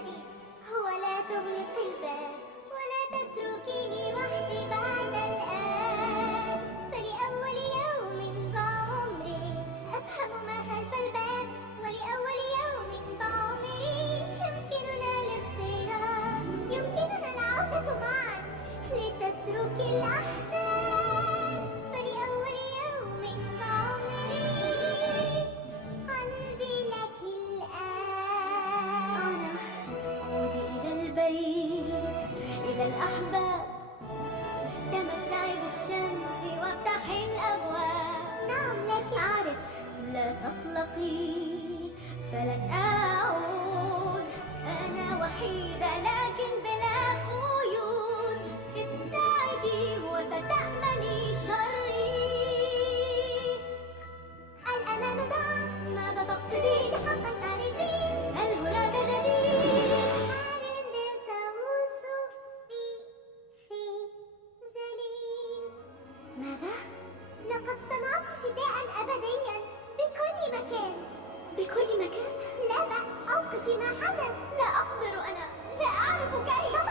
جديد، ولا تغلق الباب ولا تتركيني وحدي بعد الآن. فلأول يوم بعمري أفهم ما خلف الباب، ولأول يوم بعمري يمكننا الاقتراب، يمكننا العودة معا لتترك الأحزان. فلأول يوم بعمري قلبي لك الآن. عودي إلى البيت، إلى الأحباب، تمتعي بالشمس وافتحي الأبواب. نعم لك. أعرف. لا تقلقي فلن أعود، أنا وحيدة لكن بلا قيود. ابتعدي وستأمني شري. الأمان ضاع. ماذا تقصدين؟ حقا تعرفين هل هناك جديد؟ حارندل تغوص في جليد. ماذا؟ لقد صنعت شتاء أبديا بكل مكان. بكل مكان؟ لا بأس، أوقفي ما حدث. لا أقدر، أنا لا أعرف كيف.